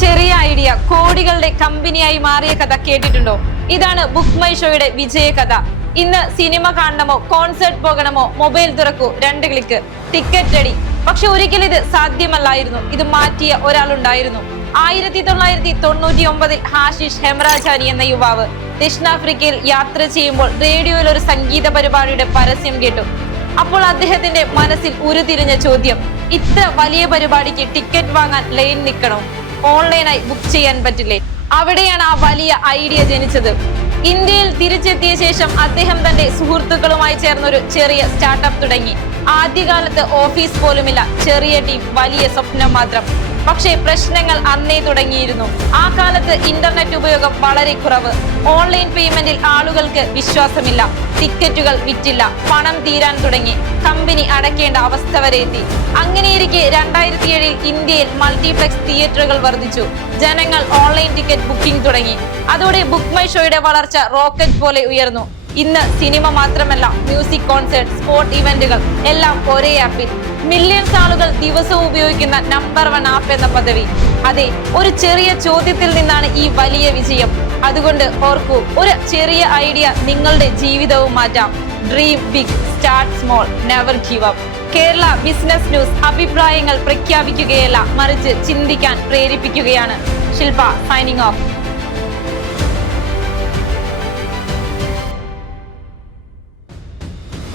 ചെറിയ ഐഡിയ കോടികളുടെ കമ്പനിയായി മാറിയ കഥ കേട്ടിട്ടുണ്ടോ? ഇതാണ് ബുക്ക് മൈ ഷോയുടെ വിജയ കഥ. ഇന്ന് സിനിമ കാണണമോ, കോൺസേർട്ട് പോകണമോ, മൊബൈൽ തുറക്കൂ, 2 ക്ലിക്ക്, ടിക്കറ്റ് റെഡി. പക്ഷെ ഒരിക്കലും ഇത് സാധ്യമല്ലായിരുന്നു. ഇത് മാറ്റിയ ഒരാളുണ്ടായിരുന്നു. 1999 ഹാഷിഷ് ഹെമറാജാനി എന്ന യുവാവ് ദക്ഷിണാഫ്രിക്കയിൽ യാത്ര ചെയ്യുമ്പോൾ റേഡിയോയിൽ ഒരു സംഗീത പരിപാടിയുടെ പരസ്യം കേട്ടു. അപ്പോൾ അദ്ദേഹത്തിന്റെ മനസ്സിൽ ഉരുതിരിഞ്ഞ ചോദ്യം, ഇത്ര വലിയ പരിപാടിക്ക് ടിക്കറ്റ് വാങ്ങാൻ ലൈൻ നിൽക്കണോ? ഓൺലൈനായി ബുക്ക് ചെയ്യാൻ പറ്റില്ലേ? അവിടെയാണ് ആ വലിയ ഐഡിയ ജനിച്ചത്. ഇന്ത്യയിൽ തിരിച്ചെത്തിയ ശേഷം അദ്ദേഹം തന്റെ സുഹൃത്തുക്കളുമായി ചേർന്നൊരു ചെറിയ സ്റ്റാർട്ടപ്പ് തുടങ്ങി. ആദ്യകാലത്ത് ഓഫീസ് പോലുമില്ല, ചെറിയ ടീം, വലിയ സ്വപ്നം മാത്രം. പക്ഷേ പ്രശ്നങ്ങൾ അന്നേ തുടങ്ങിയിരുന്നു. ആ കാലത്ത് ഇന്റർനെറ്റ് ഉപയോഗം വളരെ കുറവ്. ഓൺലൈൻ പേയ്മെന്റിൽ ആളുകൾക്ക് വിശ്വാസമില്ല. ടിക്കറ്റുകൾ വിറ്റില്ല. പണം തീരാൻ തുടങ്ങി. കമ്പനി അടയ്ക്കേണ്ട അവസ്ഥ വരെ എത്തി. അങ്ങനെയിരിക്കെ 2007 ഇന്ത്യയിൽ മൾട്ടിപ്ലക്സ് തിയേറ്ററുകൾ വർദ്ധിച്ചു. ജനങ്ങൾ ഓൺലൈൻ ടിക്കറ്റ് ബുക്കിംഗ് തുടങ്ങി. അതോടെ ബുക്ക് മൈ ഷോയുടെ വളർച്ച റോക്കറ്റ് പോലെ ഉയർന്നു. ഇന്ന് സിനിമ മാത്രമല്ല, മ്യൂസിക്, കോൺസേർട്ട്, സ്പോർട്ട് ഇവന്റുകൾ എല്ലാം ഒരേ ആപ്പിൽ. മില്യൺസ് ആളുകൾ ദിവസവും ഉപയോഗിക്കുന്ന നമ്പർ 1 ആപ്പ് എന്ന പദവി. അതെ, ഒരു ചെറിയ ചോദ്യത്തിൽ നിന്നാണ് ഈ വലിയ വിജയം. അതുകൊണ്ട് ഓർക്കൂ, ഒരു ചെറിയ ഐഡിയ നിങ്ങളുടെ ജീവിതവും മാറ്റാം. Dream big, start small, never give up. Kerala business news അഭിപ്രായങ്ങൾ പ്രഖ്യാപിക്കുകയല്ല, മറിച്ച് ചിന്തിക്കാൻ പ്രേരിപ്പിക്കുകയാണ്. ശില്പ സൈനിങ് ഓഫ്.